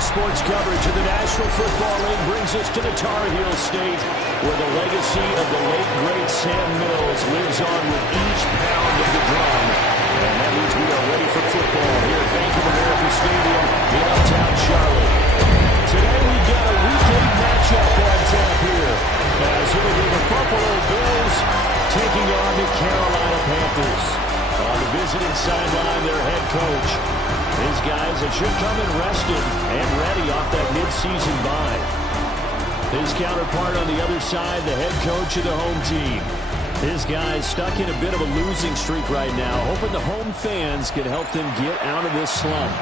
Sports coverage of the National Football League brings us to the Tar Heel State, where the legacy of the late, great Sam Mills lives on with each pound of the drum. And that means we are ready for football here at Bank of America Stadium in uptown Charlotte. Today we've got a Week 8 matchup on tap here, as it will be the Buffalo Bills taking on the Carolina Panthers. On the visiting sideline, their head coach. His guys that should come in rested and ready off that midseason bye. His counterpart on the other side, the head coach of the home team. His guys stuck in a bit of a losing streak right now, hoping the home fans can help them get out of this slump.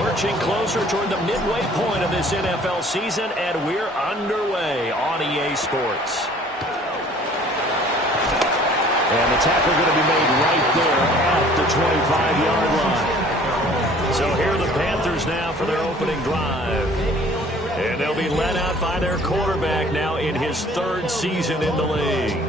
Lurching closer toward the midway point of this NFL season, and we're underway on EA Sports. And the tackle going to be made right there at the 25-yard line. So here are the Panthers now for their opening drive. And they'll be led out by their quarterback now in his third season in the league.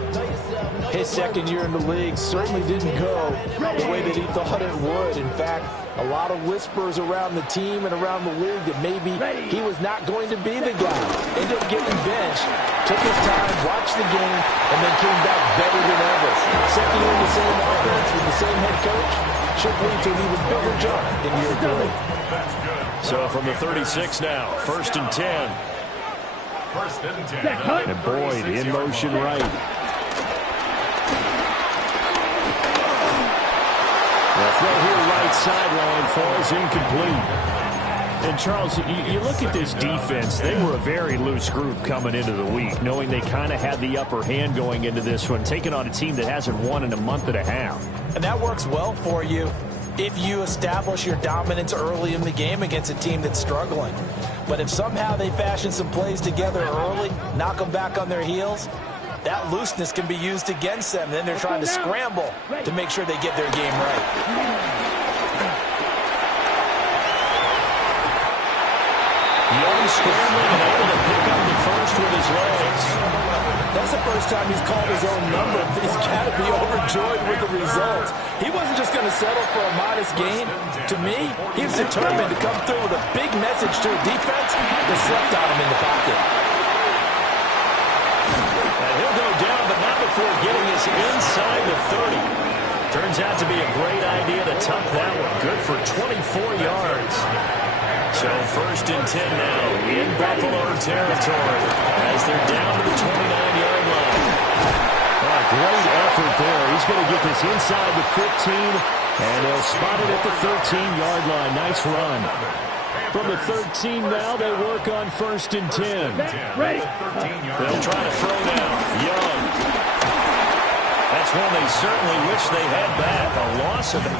His second year in the league certainly didn't go the way that he thought it would. In fact, a lot of whispers around the team and around the league that maybe he was not going to be the guy. Ended up getting benched, took his time, watched the game, and then came back better than ever. Second year in the same offense with the same head coach should lead to an even bigger jump in year 3. So from the 36 now, 1st and 10. And Boyd in motion right. The throw here right sideline falls incomplete. And Charles, you look at this defense, they were a very loose group coming into the week, knowing they kind of had the upper hand going into this one, taking on a team that hasn't won in a month and a half. And that works well for you if you establish your dominance early in the game against a team that's struggling. But if somehow they fashion some plays together early, knock them back on their heels, that looseness can be used against them. Then they're trying to scramble to make sure they get their game right. Young scrambling and able to pick up the first with his legs. That's the first time he's called his own number. He's got to be overjoyed with the results. He wasn't just going to settle for a modest gain. To me, he was determined to come through with a big message to a defense that slept on him in the pocket. And he'll go down, but not before getting us inside the 30. Turns out to be a great idea to tuck that one. Good for 24 yards. So 1st and 10 now in Buffalo territory as they're down to the 29-yard line. Oh, great effort there. He's going to get this inside the 15, and they'll spot it at the 13-yard line. Nice run. From the 13 now, they work on 1st and 10. They'll try to throw now. Young. That's one they certainly wish they had back. A loss of 8.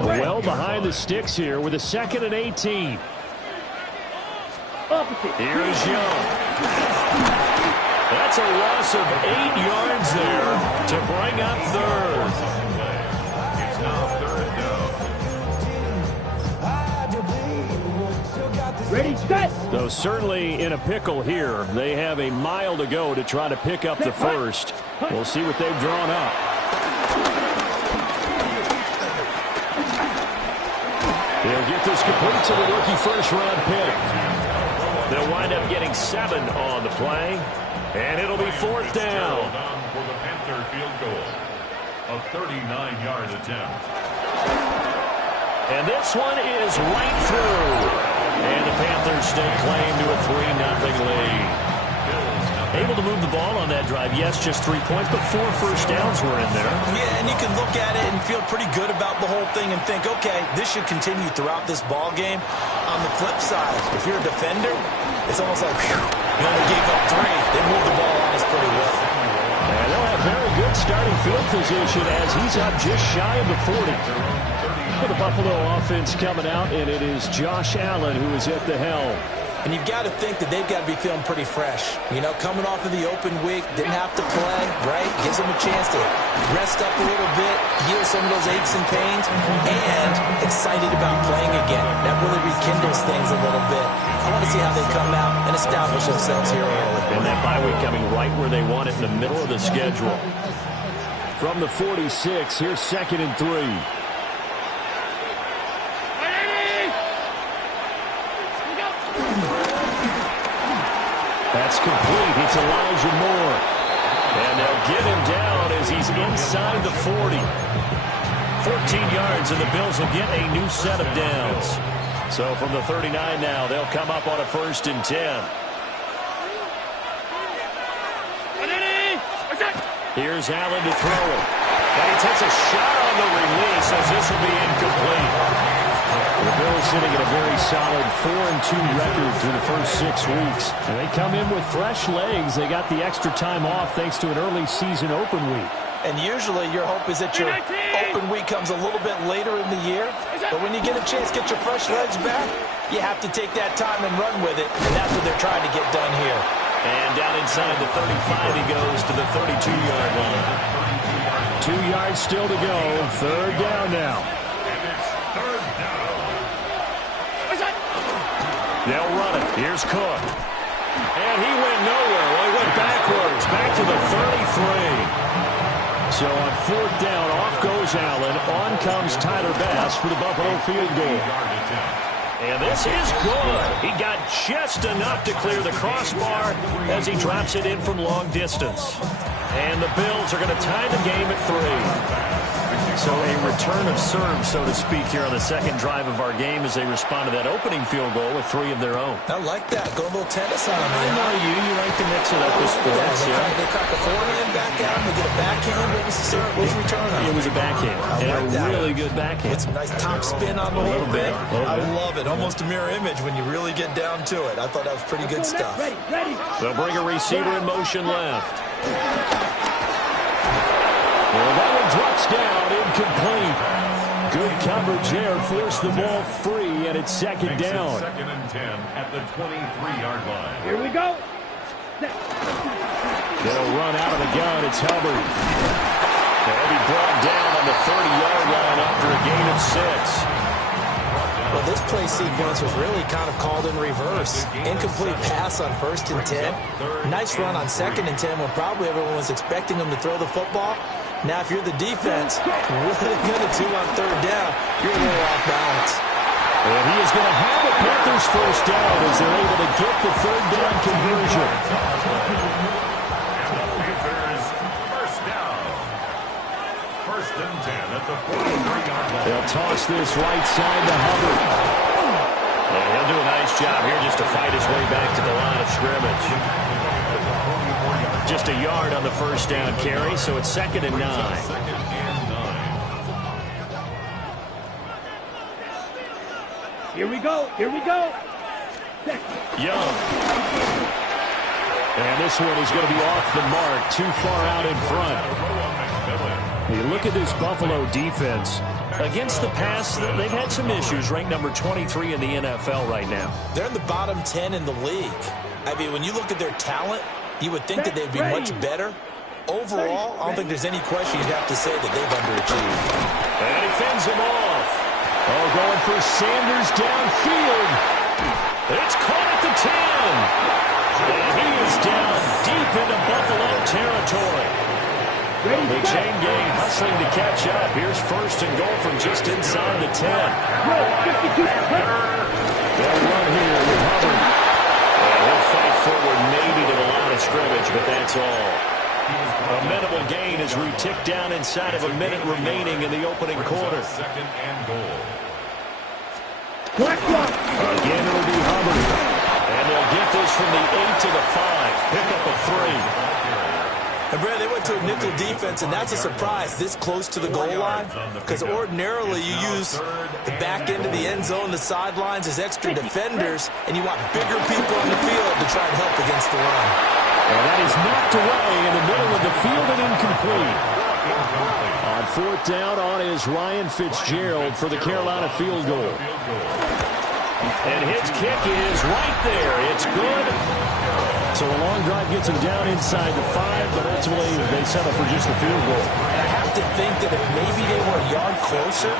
Well behind the sticks here with a 2nd and 18. Here's Young. That's a loss of 8 yards there to bring up 3rd. Ready, set. Though certainly in a pickle here. They have a mile to go to try to pick up the first. We'll see what they've drawn up. They'll get this complete to the rookie first-round pick. They'll wind up getting 7 on the play, and it'll be 4th down. For the Panther field goal, a 39-yard attempt. And this one is right through. And the Panthers stake claim to a 3-0 lead. Able to move the ball on that drive. Yes, just 3 points, but 4 first downs were in there. Yeah, and you can look at it and feel pretty good about the whole thing and think, okay, this should continue throughout this ball game. On the flip side, if you're a defender, it's almost like, whew, you only gave up 3. They moved the ball on us pretty well. And they'll have very good starting field position as he's up just shy of the 40. For the Buffalo offense coming out, and it is Josh Allen who is at the helm. And you've got to think that they've got to be feeling pretty fresh. You know, coming off of the open week, didn't have to play, right? Gives them a chance to rest up a little bit, heal some of those aches and pains, and excited about playing again. That really rekindles things a little bit. I want to see how they come out and establish themselves here early. And that bye week coming right where they want it, in the middle of the schedule. From the 46, here's 2nd and 3. That's complete. It's Elijah Moore. And they'll get him down as he's inside the 40. 14 yards, and the Bills will get a new set of downs. So from the 39 now, they'll come up on a 1st and 10. Here's Allen to throw it. And he takes a shot on the release as this will be incomplete. The Bills sitting at a very solid 4-2 record through the first 6 weeks. And they come in with fresh legs. They got the extra time off thanks to an early season open week. And usually your hope is that your open week comes a little bit later in the year. But when you get a chance to get your fresh legs back, you have to take that time and run with it. And that's what they're trying to get done here. And down inside the 35, he goes to the 32-yard line. 2 yards still to go. 3rd down now. They'll run it. Here's Cook. And he went nowhere. Well, he went backwards. Back to the 33. So on 4th down, off goes Allen. On comes Tyler Bass for the Buffalo field goal. And this is good. He got just enough to clear the crossbar as he drops it in from long distance. And the Bills are going to tie the game at 3. So a return of serve, so to speak, here on the 2nd drive of our game as they respond to that opening field goal with 3 of their own. I like that. Go a little tennis on them. I know you. You like to mix it up with sports. Yeah, they crack a forehand back out. They get a backhand. What was the serve? What was the return on? It was a backhand. And a really good backhand. With some nice top spin on the a little bit. I love it. Almost a mirror image when you really get down to it. I thought that was pretty good stuff. They'll bring a receiver in motion left. Well, that one drops down, incomplete. Good coverage there, forced the ball free, and it's 2nd down. 2nd and 10 at the 23-yard line. Here we go. They'll run out of the gun. It's Hubbard. They'll be brought down on the 30-yard line after a gain of 6. Well, this play sequence was really kind of called in reverse. Incomplete pass on 1st and 10. Nice run on 2nd and 10 when probably everyone was expecting them to throw the football. Now, if you're the defense, what are they going to do on 3rd down? You're a little off balance. And he is going to have the Panthers 1st down as they're able to get the 3rd down conversion. Panthers 1st down. 1st and 10 at the 43-yard line. They'll toss this right side to Hubbard. And he'll do a nice job here just to fight his way back to the line of scrimmage. Just a yard on the 1st down carry, so it's 2nd and 9. Here we go. Here we go. Young. And this one is going to be off the mark, too far out in front. You look at this Buffalo defense. Against the pass, they've had some issues. Ranked number 23 in the NFL right now. They're in the bottom 10 in the league. I mean, when you look at their talent, you would think that they'd be much better. Overall, I don't think there's any question you'd have to say that they've underachieved. And he fends him off. Oh, going for Sanders downfield. It's caught at the 10. And he is down deep into Buffalo territory. The chain gang hustling to catch up. Here's 1st and goal from just inside the 10. They'll run here with Hubbard. And he'll fight forward maybe to the line of scrimmage, but that's all. A minimal gain as we tick down inside of a minute remaining in the opening quarter. 2nd and goal. Again, it'll be Hubbard. And they'll get this from the 8 to the 5. Pick up a 3. And Brad, they went to a nickel defense, and that's a surprise this close to the goal line, because ordinarily you use the back end of the end zone, the sidelines as extra defenders, and you want bigger people on the field to try and help against the run. And that is knocked away in the middle of the field and incomplete. On 4th down on is Ryan Fitzgerald for the Carolina field goal. And his kick is right there. It's good. So a long drive gets him down inside the 5, but ultimately they settle for just the field goal. And I have to think that if maybe they were a yard closer,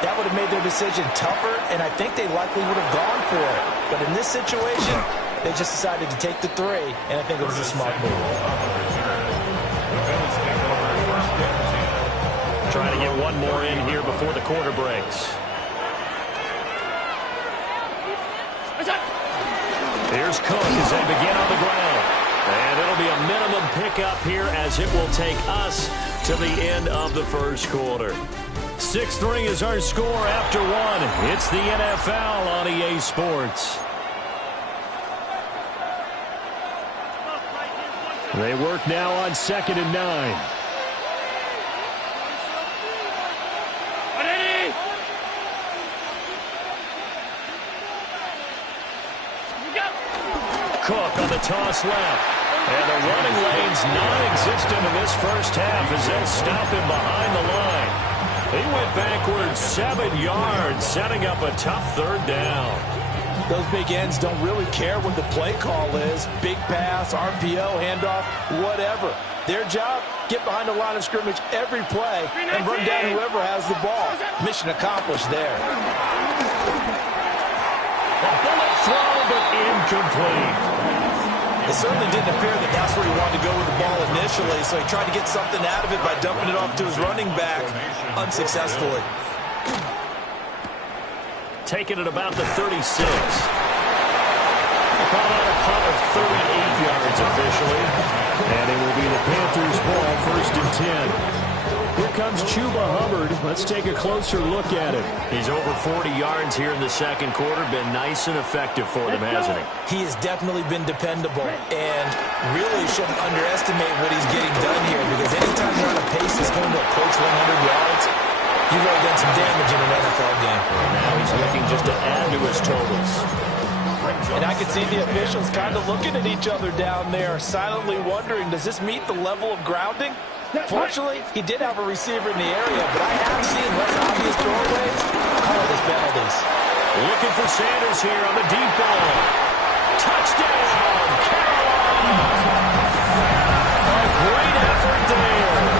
that would have made their decision tougher, and I think they likely would have gone for it. But in this situation, they just decided to take the 3, and I think it was a smart move. Trying to get one more in here before the quarter breaks. Here's Cook as they begin on the ground. And it'll be a minimum pickup here as it will take us to the end of the first quarter. 6-3 is our score after 1. It's the NFL on EA Sports. They work now on 2nd and 9. Cook on the toss left. And the running lane's non-existent in this first half as they'll stop him behind the line. He went backwards 7 yards, setting up a tough 3rd down. Those big ends don't really care what the play call is. Big pass, RPO, handoff, whatever. Their job, get behind the line of scrimmage every play and run down whoever has the ball. Mission accomplished there. A bullet throw, but incomplete. It certainly didn't appear that that's where he wanted to go with the ball initially, so he tried to get something out of it by dumping it off to his running back unsuccessfully. Taking it about the 36. About a punt of 38 yards officially. And it will be the Panthers' ball, 1st and 10. Here comes Chuba Hubbard. Let's take a closer look at him. He's over 40 yards here in the second quarter. Been nice and effective for them, hasn't he? He has definitely been dependable and really shouldn't underestimate what he's getting done here, because anytime you're on a pace that's going to approach 100 yards, you've really done some damage in an NFL game. And now he's looking just to add to his totals. And I can see the officials kind of looking at each other down there, silently wondering, does this meet the level of grounding? Fortunately, he did have a receiver in the area, but I have seen less obvious throwaways call this penalties. Looking for Sanders here on the deep ball. Touchdown, Carolina! A great effort there.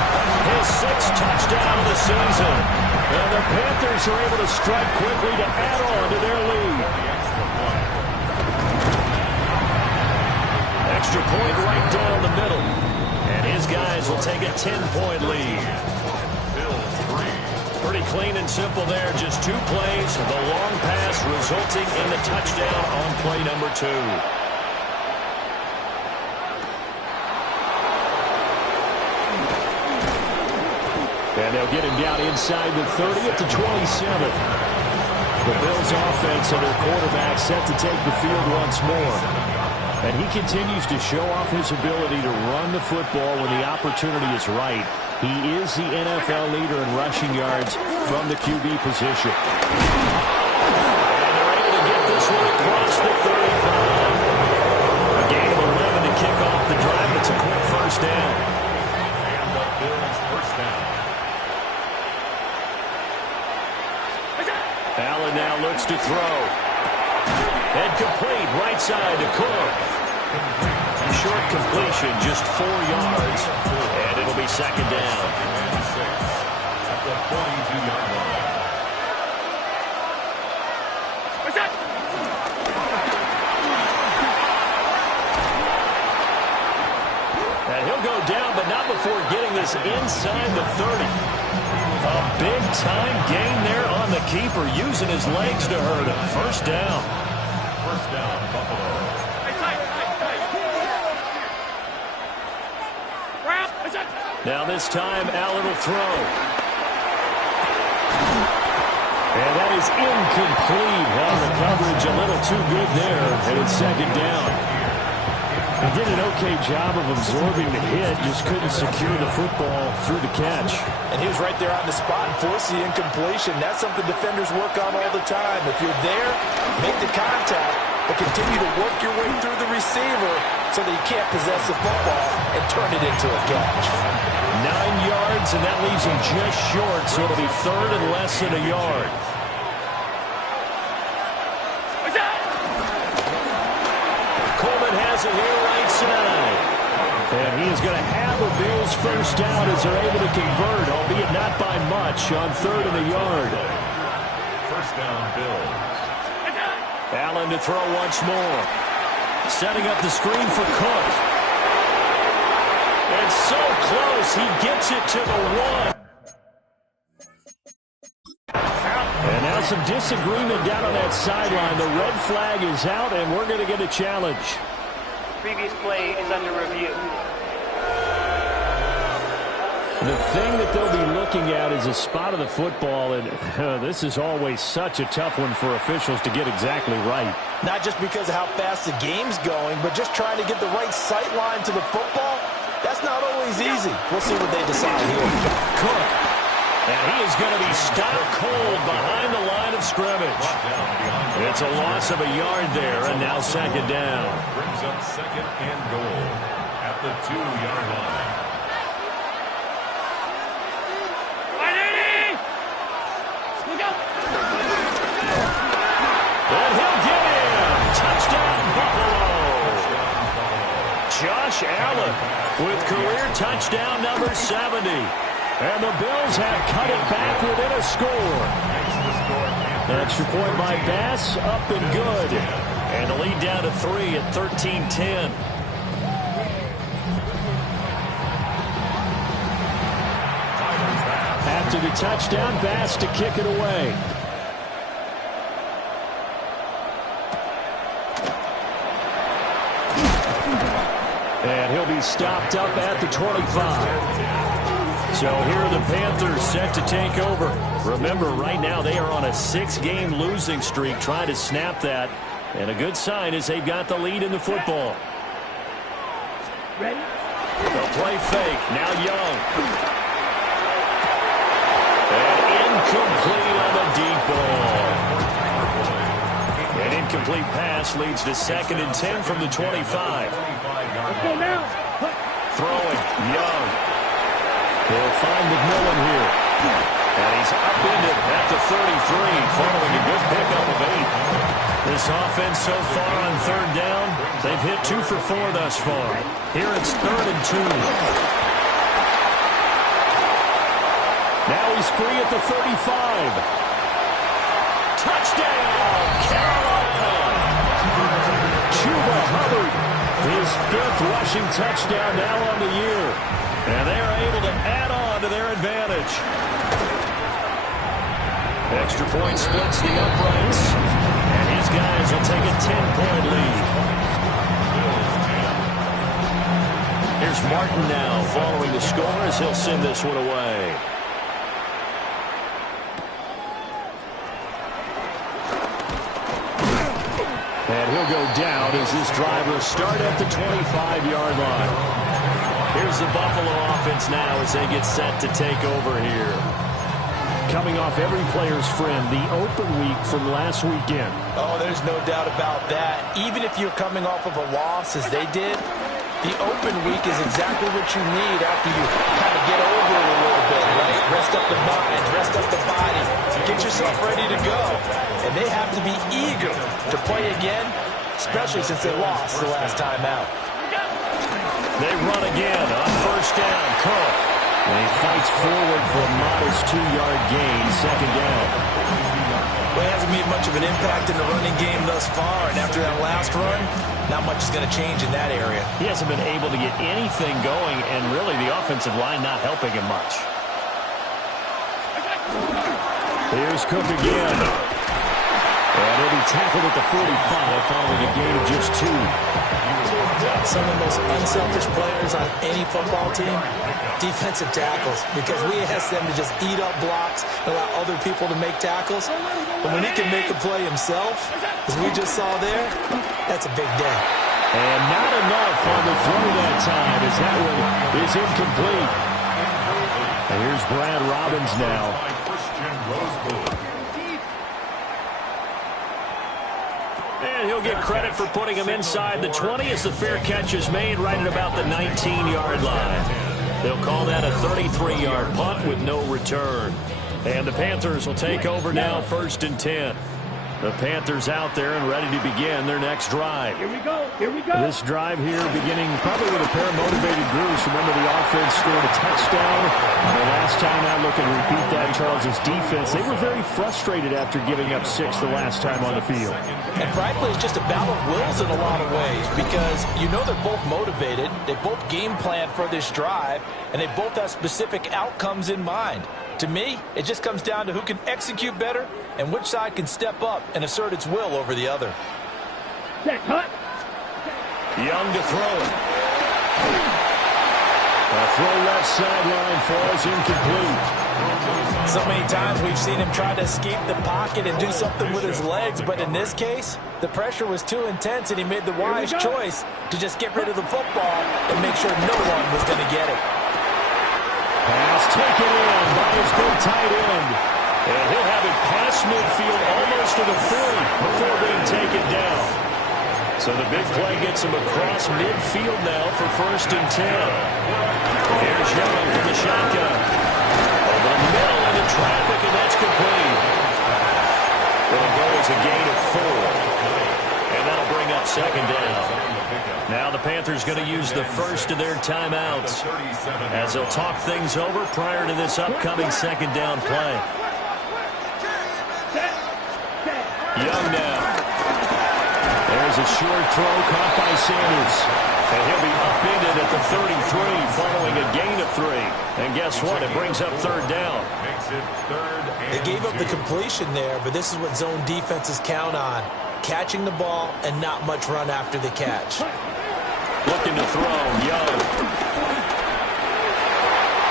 His 6th touchdown of the season. And the Panthers are able to strike quickly to add on to their lead. Extra point right down the middle. And his guys will take a 10-point lead. Pretty clean and simple there. Just 2 plays. The long pass resulting in the touchdown on play number 2. And they'll get him down inside the 30 at the 27. The Bills offense and their quarterback set to take the field once more. And he continues to show off his ability to run the football when the opportunity is right. He is the NFL leader in rushing yards from the QB position. And they're able to get this one across the 35. A gain of 11 to kick off the drive. It's a quick 1st down. And the Bills' 1st down. Allen now looks to throw. And complete right side to Cook. Short completion, just 4 yards. And it'll be 2nd down. At the 42-yard line. And he'll go down, but not before getting this inside the 30. A big-time gain there on the keeper, using his legs to hurt him. 1st down. 1st down, Buffalo. Now this time, Allen will throw. And that is incomplete. Well, the coverage a little too good there, and it's 2nd down. He did an okay job of absorbing the hit, just couldn't secure the football through the catch. And he was right there on the spot and forced the incompletion. That's something defenders work on all the time. If you're there, make the contact, but continue to work your way through the receiver so that you can't possess the football and turn it into a catch. 9 yards, and that leaves him just short, so it'll be 3rd and less than a yard. throws it here right side. And he is going to have a Bills first down as they're able to convert, albeit not by much, on 3rd and a yard. First down, Bills. Allen to throw once more. Setting up the screen for Cook. And so close, he gets it to the 1. And now some disagreement down on that sideline. The red flag is out, and we're going to get a challenge. Previous play is under review. The thing that they'll be looking at is a spot of the football, and this is always such a tough one for officials to get exactly right. Not just because of how fast the game's going, but just trying to get the right sight line to the football. That's not always easy. We'll see what they decide here. Cook. And he is going to be stopped cold behind the line of scrimmage. It's a loss of a yard there, and now second down. Brings up second and goal at the 2-yard line. And he'll get him. Touchdown, Buffalo. Josh Allen with career touchdown number 70. And the Bills have cut it back within a score. Extra point by Bass, up and good. And the lead down to 3 at 13-10. After the touchdown, Bass to kick it away. And he'll be stopped up at the 25. So here are the Panthers set to take over. Remember, right now they are on a 6-game losing streak, trying to snap that. And a good sign is they've got the lead in the football. Ready? They'll play fake. Now Young. And incomplete on the deep ball. An incomplete pass leads to 2nd and 10 from the 25. Go now. Throwing. Young. He'll find McMillan here. And he's upended at the 33, following a good pickup of 8. This offense so far on 3rd down, they've hit 2 for 4 thus far. Here it's 3rd and 2. Now he's free at the 35. Touchdown, Carolina! Chuba Hubbard, his 5th rushing touchdown now on the year. And they are able to add on to their advantage. Extra point splits the uprights. And his guys will take a 10-point lead. Here's Martin now following the score as he'll send this one away. And he'll go down as this drive will start at the 25-yard line. Here's the Buffalo offense now as they get set to take over here. Coming off every player's friend, the open week from last weekend. Oh, there's no doubt about that. Even if you're coming off of a loss as they did, the open week is exactly what you need after you kind of get over it a little bit, right? Rest up the mind, rest up the body, get yourself ready to go. And they have to be eager to play again, especially since they lost the last time out. They run again on 1st down. Cook. And he fights forward for a modest 2-yard gain, 2nd down. Well, he hasn't made much of an impact in the running game thus far, and after that last run, not much is going to change in that area. He hasn't been able to get anything going, and really the offensive line not helping him much. Here's Cook again. And he'll be tackled at the 45 following a gain of just 2. Some of the most unselfish players on any football team, defensive tackles, because we ask them to just eat up blocks, allow other people to make tackles. But when he can make a play himself, as we just saw there, that's a big day. And not enough on the throw that time as that one is incomplete. And here's Brad Robbins now. And he'll get credit for putting him inside the 20 as the fair catch is made right at about the 19-yard line. They'll call that a 33-yard punt with no return. And the Panthers will take over now, 1st and 10. The Panthers out there and ready to begin their next drive. Here we go. Here we go. This drive here beginning probably with a pair of motivated groups. Remember, the offense scored a touchdown. The last time I look and repeat that, Charles' defense, they were very frustrated after giving up 6 the last time on the field. And frankly, it's just a battle of wills in a lot of ways because you know they're both motivated. They both game plan for this drive, and they both have specific outcomes in mind. To me, it just comes down to who can execute better and which side can step up and assert its will over the other. Set, cut. Young to throw it. A throw left sideline falls incomplete. So many times we've seen him try to escape the pocket and do something with his legs, but in this case, the pressure was too intense and he made the wise choice to just get rid of the football and make sure no one was going to get it. Pass taken in by his big tight end. And he'll have it past midfield almost to the 40 before being taken down. So the big play gets him across midfield now for 1st and 10. Here's Young from the shotgun. Over the middle into traffic, and that's complete. It'll go as a gain of 4. And that'll bring up 2nd down. Now the Panthers going to use the first of their timeouts as they'll talk things over prior to this upcoming 2nd down play. Young now. There's a short throw caught by Sanders. And he'll be upended at the 33 following a gain of 3. And guess what? It brings up 3rd down. They gave up the completion there, but this is what zone defenses count on. Catching the ball and not much run after the catch. Looking to throw, Young.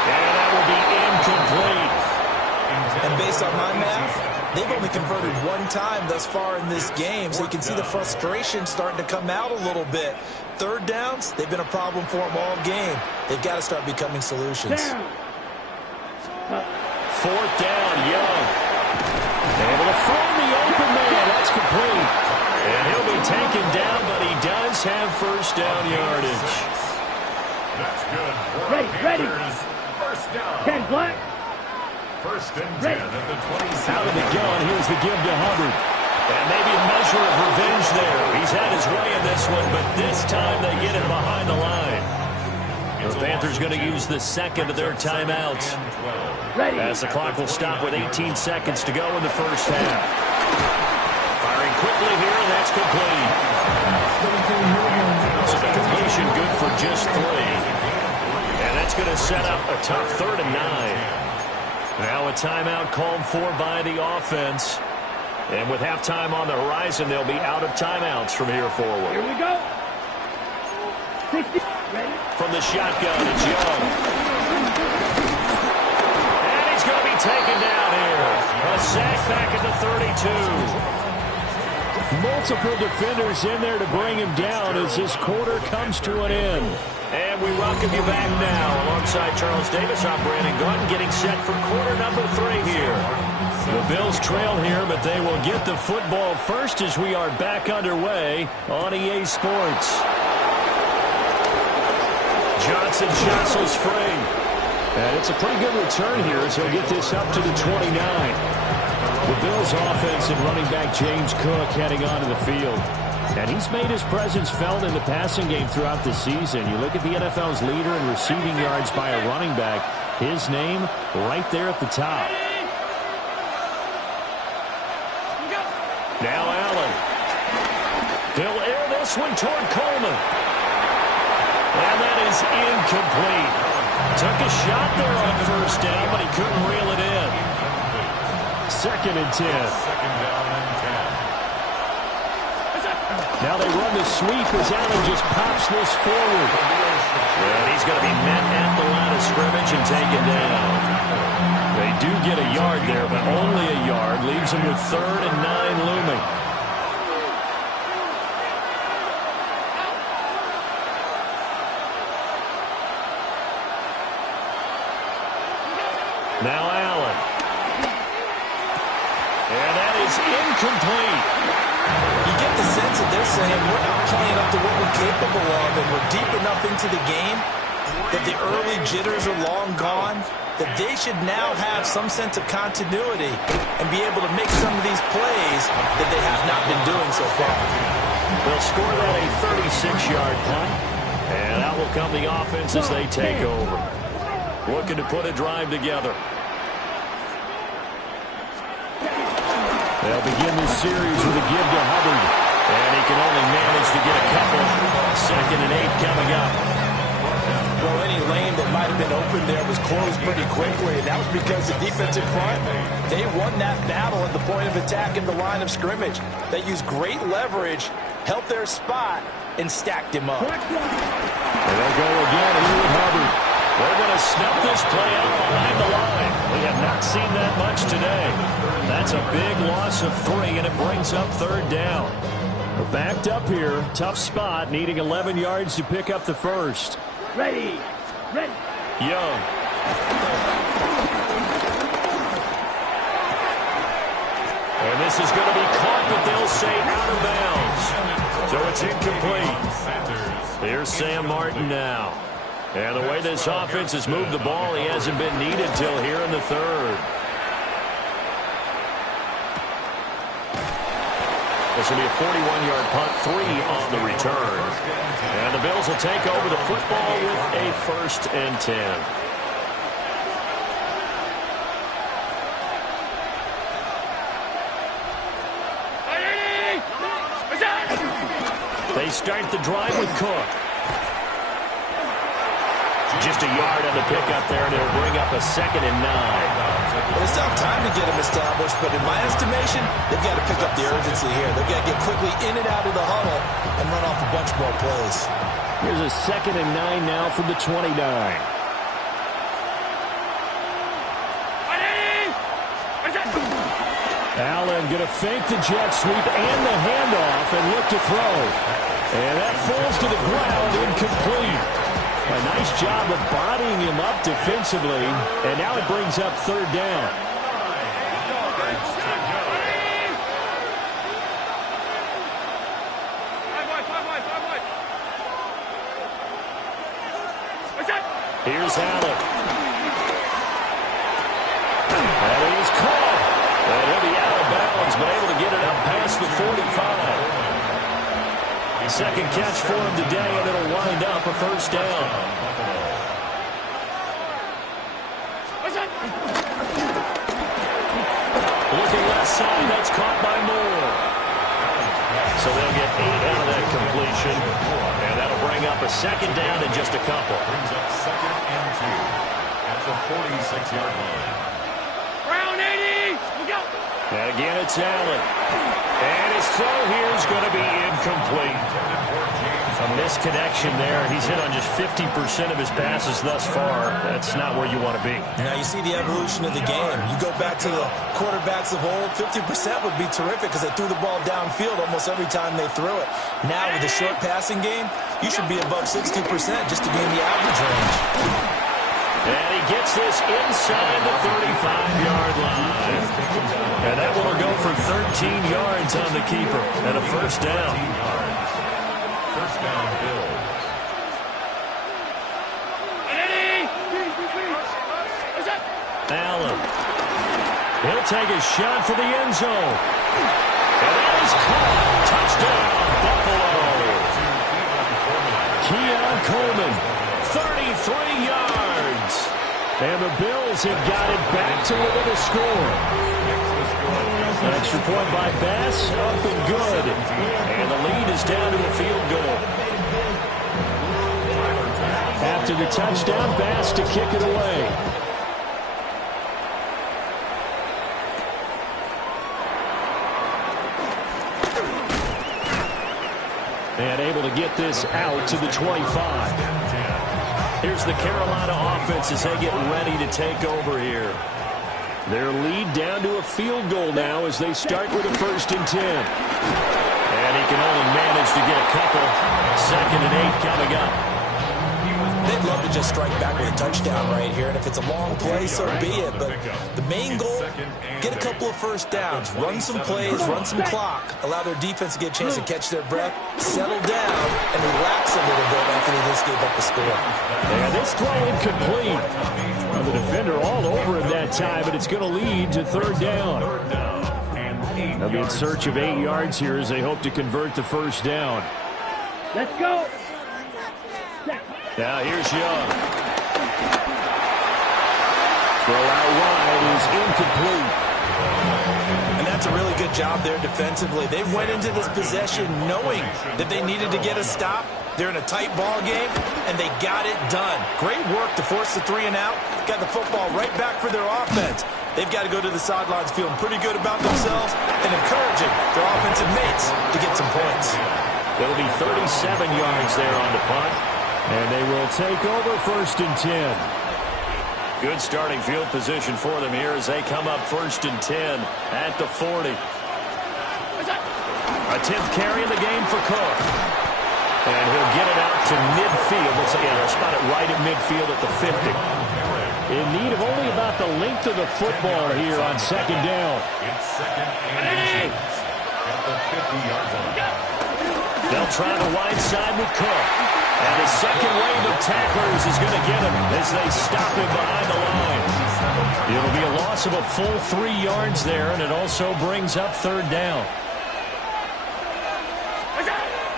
And that will be incomplete. And based on my math, they've only converted 1 time thus far in this game, so you can see the frustration starting to come out a little bit. 3rd downs, they've been a problem for them all game. They've got to start becoming solutions. 4th down, Young. Able to find the open man. That's complete. And he'll be taken down, but he does have 1st down yardage. That's good. Ready. 1st down. 10 black. 1st and 10 at the 27. Out of the gun, here's the give to Hubbard. And maybe a measure of revenge there. He's had his way in this one, but this time they get him behind the line. The Panthers going to use the 2nd of their timeouts. Ready. As the clock will stop with 18 seconds to go in the 1st half. Firing quickly here, and that's complete. So the completion good for just 3. And that's going to set up a tough 3rd and 9. Now a timeout called for by the offense. And with halftime on the horizon, they'll be out of timeouts from here forward. Here we go. 60. Ready. From the shotgun, it's Young. And he's going to be taken down here. A sack back at the 32. Multiple defenders in there to bring him down as this quarter comes to an end. And we welcome you back now. Alongside Charles Davis, I'm Brandon Gordon, getting set for quarter number 3 here. The Bills trail here, but they will get the football first as we are back underway on EA Sports. Johnson jostles free. And it's a pretty good return here as he'll get this up to the 29. The Bills offense and running back James Cook heading onto the field. And he's made his presence felt in the passing game throughout the season. You look at the NFL's leader in receiving yards by a running back. His name right there at the top. Now Allen. They'll air this one toward Coleman. And that is incomplete. Took a shot there on 1st down, but he couldn't reel it in. 2nd and 10. 2nd down and 10. Now they run the sweep as Allen just pops this forward. And he's going to be met at the line of scrimmage and taken down. They do get a yard there, but only a yard. Leaves them with 3rd and 9 looming. Now Allen. And that is incomplete. You get the sense that they're saying we're not playing up to what we're capable of, and we're deep enough into the game that the early jitters are long gone. that they should now have some sense of continuity and be able to make some of these plays that they have not been doing so far. They'll score that a 36-yard punt, and out will come the offense as they take over. Looking to put a drive together. They'll begin this series with a give to Hubbard, and he can only manage to get a couple. 2nd and 8 coming up. Well, any lane that might have been open there was closed pretty quickly, and that was because the defensive front, they won that battle at the point of attack in the line of scrimmage. They used great leverage, held their spot, and stacked him up. And they'll go again here with Hubbard. They're going to snap this play out behind the line. We have not seen that much today. That's a big loss of 3, and it brings up 3rd down. We're backed up here. Tough spot, needing 11 yards to pick up the first. Ready. Ready. Young. And this is going to be caught, but they'll say out of bounds. So it's incomplete. Here's Sam Martin now. And the way this offense has moved the ball, he hasn't been needed till here in the 3rd. This will be a 41-yard punt, 3 on the return. And the Bills will take over the football with a 1st and 10. They start the drive with Cook. Just a yard on the pickup there, and it'll bring up a 2nd and 9. Well, it's not time to get them established, but in my estimation, they've got to pick up the urgency here. They've got to get quickly in and out of the huddle and run off a bunch more plays. Here's a 2nd and 9 now from the 29. Allen going to fake the jet sweep and the handoff and look to throw. And that falls to the ground, incomplete. A nice job of bodying him up defensively, and now it brings up 3rd down. Here's Allen. And he's caught. And he'll be out of bounds, but able to get it up past the 45. Second catch for him today, and it'll wind up a 1st down. Looking left side, that's caught by Moore. So they'll get 8 out of that completion, and that'll bring up a 2nd down in just a couple. Brings up 2nd and 2 at the 46-yard line. Brown 80. Look out. And again, it's Allen. And his throw here is going to be incomplete. A misconnection there. He's hit on just 50% of his passes thus far. That's not where you want to be. Now, you see the evolution of the game. You go back to the quarterbacks of old, 50% would be terrific because they threw the ball downfield almost every time they threw it. Now, with the short passing game, you should be above 60% just to be in the average range. And he gets this inside the 35-yard line. And that one will go for 13 yards on the keeper and a 1st down. 1st down, Bills. Allen. He'll take a shot for the end zone. And that is caught. Touchdown, Buffalo. Keon Coleman, 33 yards. And the Bills have got it back to within a score. An extra point by Bass, up and good. And the lead is down to a field goal. After the touchdown, Bass to kick it away. And able to get this out to the 25. Here's the Carolina offense as they get ready to take over here. Their lead down to a field goal now as they start with a 1st and 10. And he can only manage to get a couple. 2nd and 8 coming up. They'd love to just strike back with a touchdown right here, and if it's a long play, so be it. But the main goal, get a couple of 1st downs, run some plays, run some clock, allow their defense to get a chance to catch their breath, settle down, and and relax a little bit after they just gave up the score. Yeah, this throw incomplete. Well, the defender all over him that time, but it's going to lead to third down. They'll be in search of 8 yards here as they hope to convert the first down. Let's go. Now here's Young. Throw out wide is incomplete. And that's a really good job there defensively. They went into this possession knowing that they needed to get a stop. They're in a tight ball game, and they got it done. Great work to force the 3 and out. Got the football right back for their offense. They've got to go to the sidelines feeling pretty good about themselves and encouraging their offensive mates to get some points. It'll be 37 yards there on the punt, and they will take over first and 10. Good starting field position for them here as they come up first and 10 at the 40. A 10th carry in the game for Cook. And he'll get it out to midfield. Looks like they'll spot it right at midfield at the 50. In need of only about the length of the football here on second down. It's second and 8 at the 50-yard line. They'll try the wide side with Cook. And the second wave of tacklers is going to get him as they stop him behind the line. It'll be a loss of a full 3 yards there, and it also brings up third down.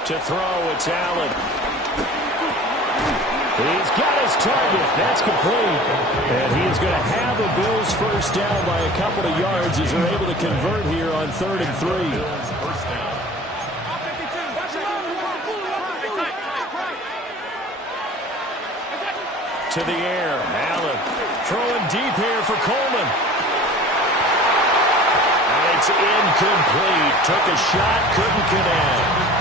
To throw, it's Allen. He's got his target. That's complete. And he is going to have the Bills first down by a couple of yards as they're able to convert here on 3rd and 3. First down. To the air, Allen throwing deep here for Coleman. And it's incomplete. Took a shot, couldn't connect.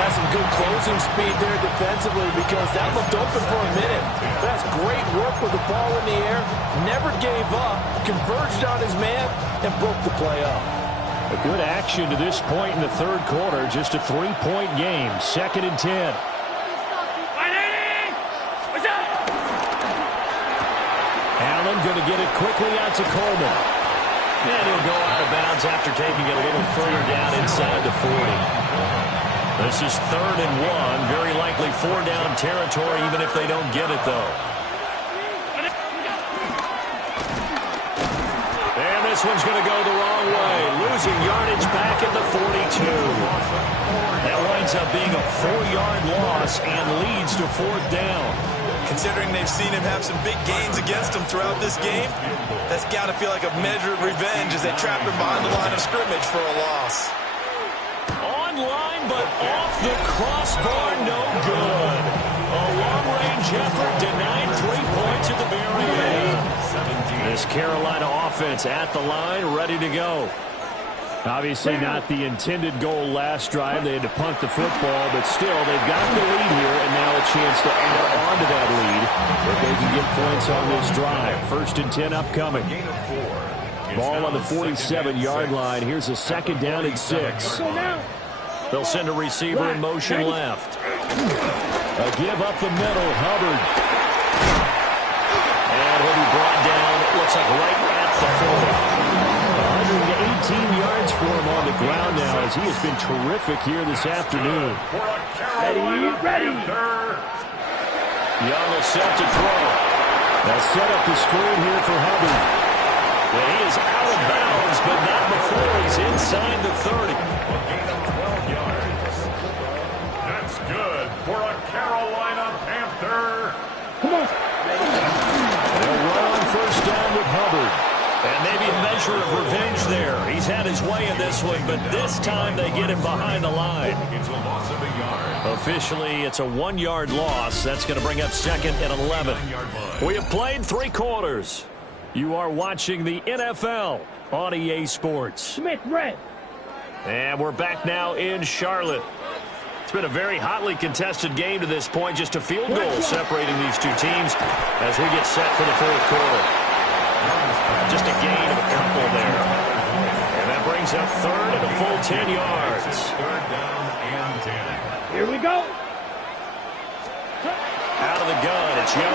That's some good closing speed there defensively because that looked open for a minute. That's great work with the ball in the air. Never gave up, converged on his man, and broke the play up. A good action to this point in the third quarter. Just a 3-point game. 2nd and 10. Allen going to get it quickly out to Coleman. And he'll go out of bounds after taking it a little further down inside the 40. This is 3rd and 1. Very likely 4-down territory even if they don't get it, though. And this one's going to go the wrong way. Losing yardage back at the 42. That winds up being a 4-yard loss and leads to 4th down. Considering they've seen him have some big gains against him throughout this game, that's got to feel like a measure of revenge as they trap him behind the line of scrimmage for a loss. On line, but off the crossbar, no good. A long-range effort denied 3 points at the very end. This Carolina offense at the line, ready to go. Obviously not the intended goal last drive. They had to punt the football, but still, they've got the lead here, and now a chance to add on to that lead if they can get points on this drive. 1st and 10 upcoming. Ball on the 47-yard line. Here's a 2nd down and 6. They'll send a receiver in motion left. A give up the middle, Hubbard. And he'll be brought down, it looks like right at the 40. 118 yards for him on the ground now as he has been terrific here this afternoon. Ready. Young is set to throw. They'll set up the screen here for Hubbard. And he is out of bounds, but not before he's inside the 30. Gain of 12 yards. That's good for a Carolina Panther. Come on. They'll run on first down with Hubbard. And maybe a measure of revenge there. He's had his way in this one, but this time they get him behind the line. It's a loss of a yard. Officially, it's a 1-yard loss. That's going to bring up 2nd and 11. We have played 3 quarters. You are watching the NFL on EA Sports. Smith, red. And we're back now in Charlotte. It's been a very hotly contested game to this point. Just a field goal separating these two teams as we get set for the 4th quarter. Just a gain of a couple there. And that brings up 3rd and a full 10 yards. 3rd down and 10. Here we go. Out of the gun, it's Young.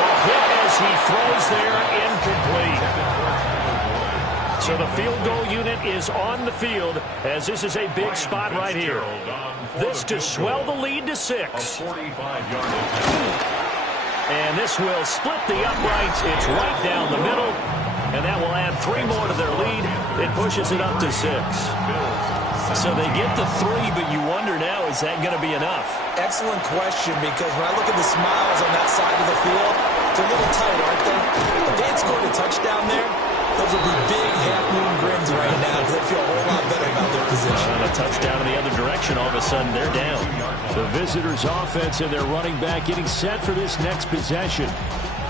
A hit as he throws there, incomplete. So the field goal unit is on the field as this is a big spot right here. This to swell the lead to 6. And this will split the uprights. It's right down the middle. And that will add 3 more to their lead. It pushes it up to 6. So they get the 3, but you wonder now, is that going to be enough? Excellent question, because when I look at the smiles on that side of the field, they're a little tight, aren't they? If they had scored a touchdown there, those would be big half-moon grins right now because they feel a whole lot better about their position. On a touchdown in the other direction, all of a sudden they're down. The visitors' offense and their running back getting set for this next possession.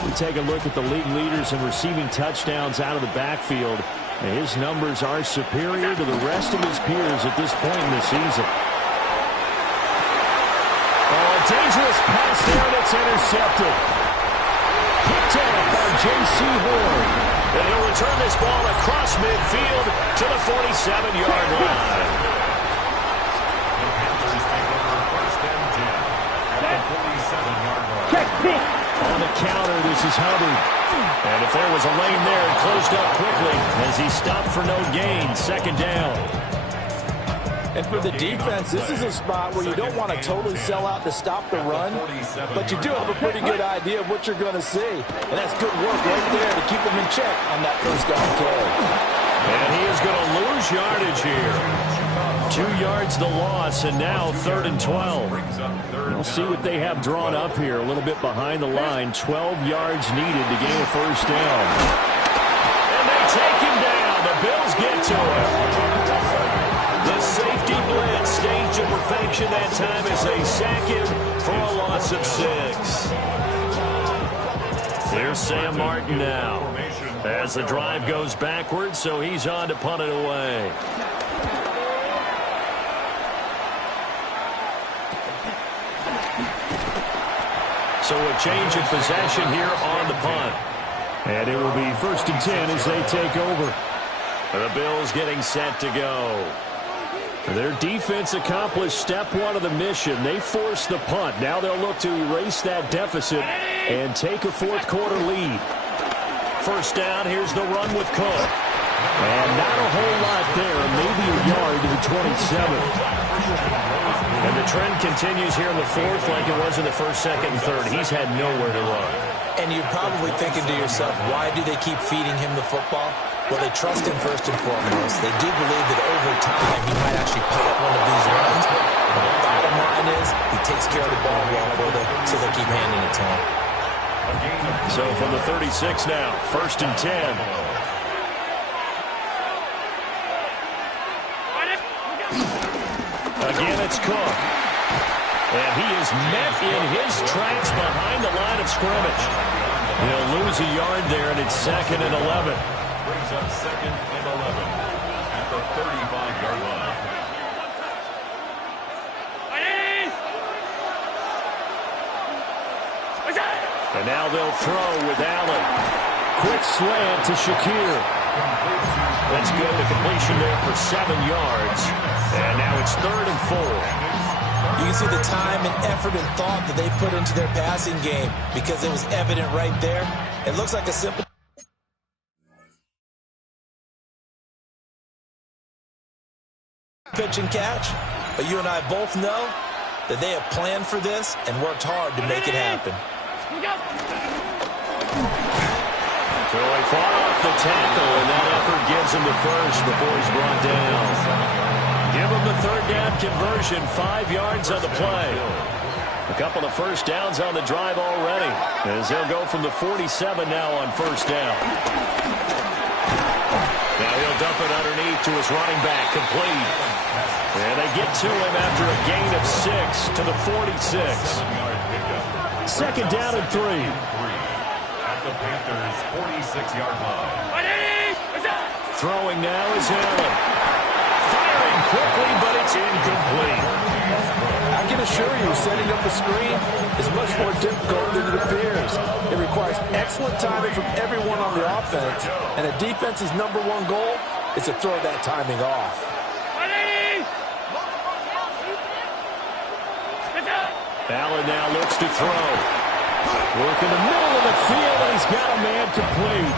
We take a look at the league leaders in receiving touchdowns out of the backfield. And his numbers are superior to the rest of his peers at this point in the season. Oh, a dangerous pass there, and it's intercepted. Picked up by J.C. Horn. And he'll return this ball across midfield to the 47-yard line. The Panthers take over first and 10 at the 47-yard line. Check pick. On the counter, this is Hubbard. And if there was a lane there, it closed up quickly as he stopped for no gain. Second down. And for the defense, this is a spot where you don't want to totally sell out to stop the run, but you do have a pretty good idea of what you're going to see. And that's good work right there to keep them in check on that first down carry. And he is going to lose yardage here. 2 yards the loss, and now 3rd and 12. We'll see what they have drawn up here. A little bit behind the line. 12 yards needed to gain a first down. And they take him down. The Bills get to him. The safety blitz staged to perfection that time as they sack him for a loss of 6. Here's Sam Martin now as the drive goes backwards, so he's on to punt it away. So a change of possession here on the punt. And it will be 1st and 10 as they take over. The Bills getting set to go. Their defense accomplished step 1 of the mission. They forced the punt. Now they'll look to erase that deficit and take a 4th quarter lead. First down, here's the run with Cook. And not a whole lot there, maybe a yard to the 27. And the trend continues here in the 4th like it was in the 1st, 2nd, and 3rd. He's had nowhere to run. And you're probably thinking to yourself, why do they keep feeding him the football? Well, they trust him first and foremost. They do believe that over time he might actually pop one of these runs. But the bottom line is he takes care of the ball well for them, so they keep handing it to him. So from the 36 now, 1st and 10. Again, it's Cook. And he is met in his tracks behind the line of scrimmage. He'll lose a yard there, and it's 2nd and 11. Brings up 2nd and 11 at the 35-yard line. And now they'll throw with Allen. Quick slant to Shakir. Let's go to completion there for 7 yards. And now it's 3rd and 4. You can see the time and effort and thought that they put into their passing game because it was evident right there. It looks like a simple pitch and catch, but you and I both know that they have planned for this and worked hard to make it happen. So he fought off the tackle, and that effort gives him the first before he's brought down. Give him the 3rd down conversion, 5 yards on the play. A couple of first downs on the drive already, as they'll go from the 47 now on 1st down. Now he'll dump it underneath to his running back, complete. And they get to him after a gain of 6 to the 46. 2nd down and 3. At the Panthers' 46-yard line. Throwing now is Allen. Firing quickly, but it's incomplete. I can assure you, setting up the screen is much more difficult than it appears. It requires excellent timing from everyone on the offense, and a defense's #1 goal is to throw that timing off. Allen now looks to throw. Work in the middle of the field, and he's got a man complete.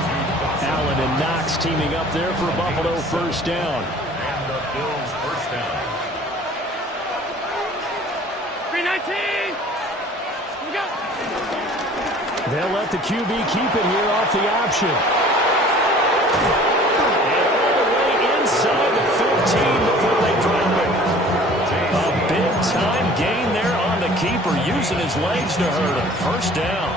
Allen and Knox teaming up there for Buffalo first down. And the Bills first down. 319. We go. They'll let the QB keep it here off the option. And all the way inside the 15 before they drop it. A big-time gain there on the keeper, using his legs to hurt him. First down.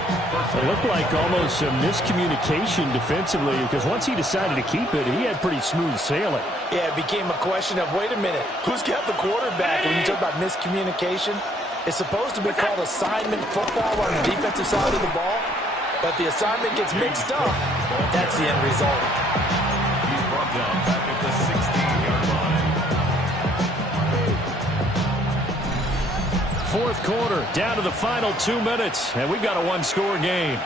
It looked like almost a miscommunication defensively, because once he decided to keep it, he had pretty smooth sailing. Yeah, it became a question of, wait a minute, who's got the quarterback? When you talk about miscommunication, it's supposed to be called assignment football on the defensive side of the ball, but the assignment gets mixed up. That's the end result. He's brought down back at the 16-yard line. Fourth quarter, down to the final 2 minutes, and we've got a one-score game.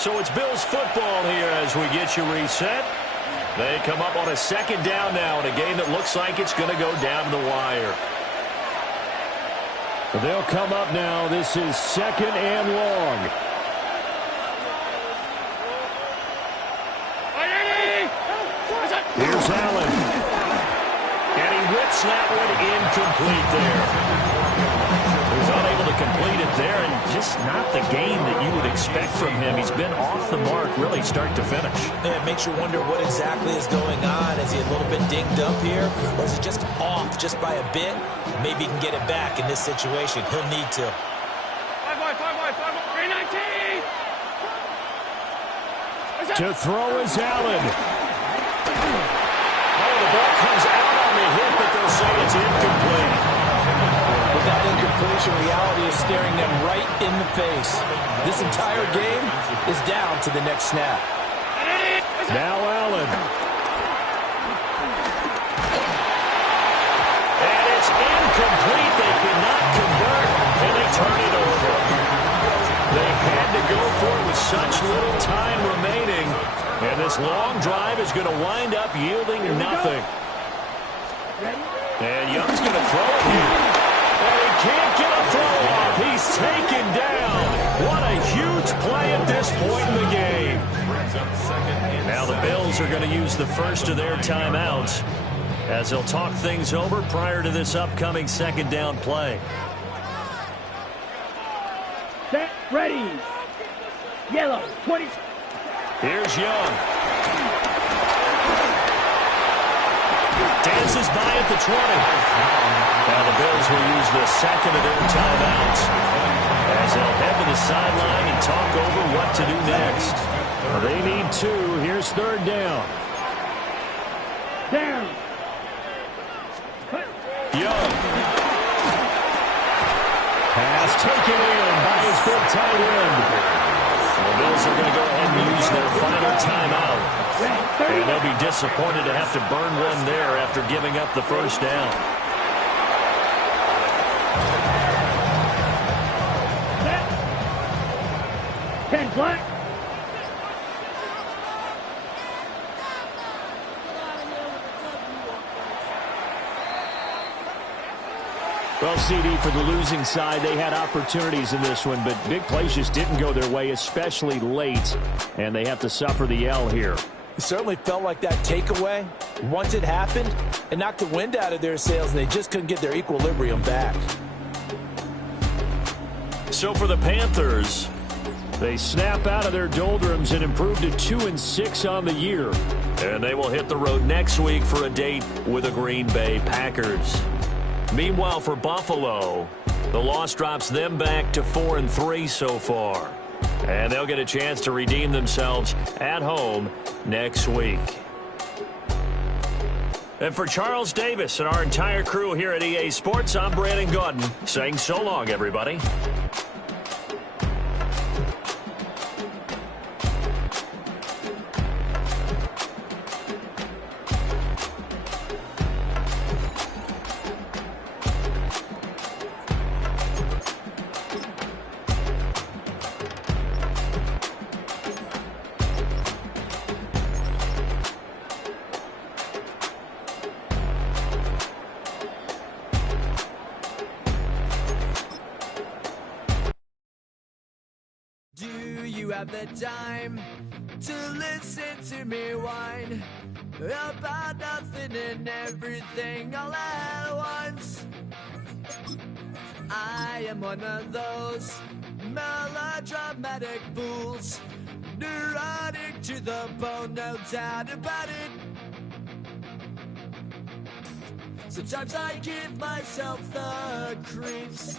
So it's Bills football here as we get you reset. They come up on a second down now in a game that looks like it's going to go down to the wire. They'll come up now. This is second and long. Here's Allen. And he whips that one incomplete there. He's unable to complete it there, and just not the game that you would expect from him. He's been off the mark really start to finish. Yeah, it makes you wonder what exactly is going on. Is he a little bit dinged up here, or is he just off just by a bit? Maybe he can get it back in this situation. He'll need to. 319. To throw is Allen. Oh, the ball comes out on the hit, but they'll say it's incomplete. With that incompletion, reality is staring them right in the face. This entire game is down to the next snap. Now Allen. And it's incomplete. They cannot convert, and they turn it over. They had to go for it with such little time remaining, and this long drive is going to wind up yielding nothing. And Young's going to throw it here. And he can't get a throw off. He's taken down. What a huge play at this point in the game. Now the Bills are going to use the first of their timeouts as they'll talk things over prior to this upcoming second down play. Set. Ready. Yellow. 20. Here's Young. Dances by at the 20. Now the Bills will use the second of their timeouts as they'll head to the sideline and talk over what to do next. They need two. Here's third down. Down. Young. Pass taken in by his big tight end. The Bills are going to go ahead and use their final timeout. And they'll be disappointed to have to burn one there after giving up the first down. Set. 10 black. Well, CD, for the losing side, they had opportunities in this one, but big plays just didn't go their way, especially late, and they have to suffer the L here. It certainly felt like that takeaway, once it happened, it knocked the wind out of their sails, and they just couldn't get their equilibrium back. So for the Panthers, they snap out of their doldrums and improve to 2-6 on the year. And they will hit the road next week for a date with the Green Bay Packers. Meanwhile, for Buffalo, the loss drops them back to 4-3 so far. And they'll get a chance to redeem themselves at home next week. And for Charles Davis and our entire crew here at EA Sports, I'm Brandon Gaudin saying so long, everybody. Have the time to listen to me whine about nothing and everything all at once. I am one of those melodramatic fools, neurotic to the bone, no doubt about it. Sometimes I give myself the creeps.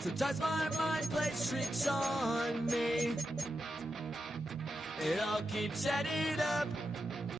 Sometimes my mind plays tricks on me. It all keeps adding up.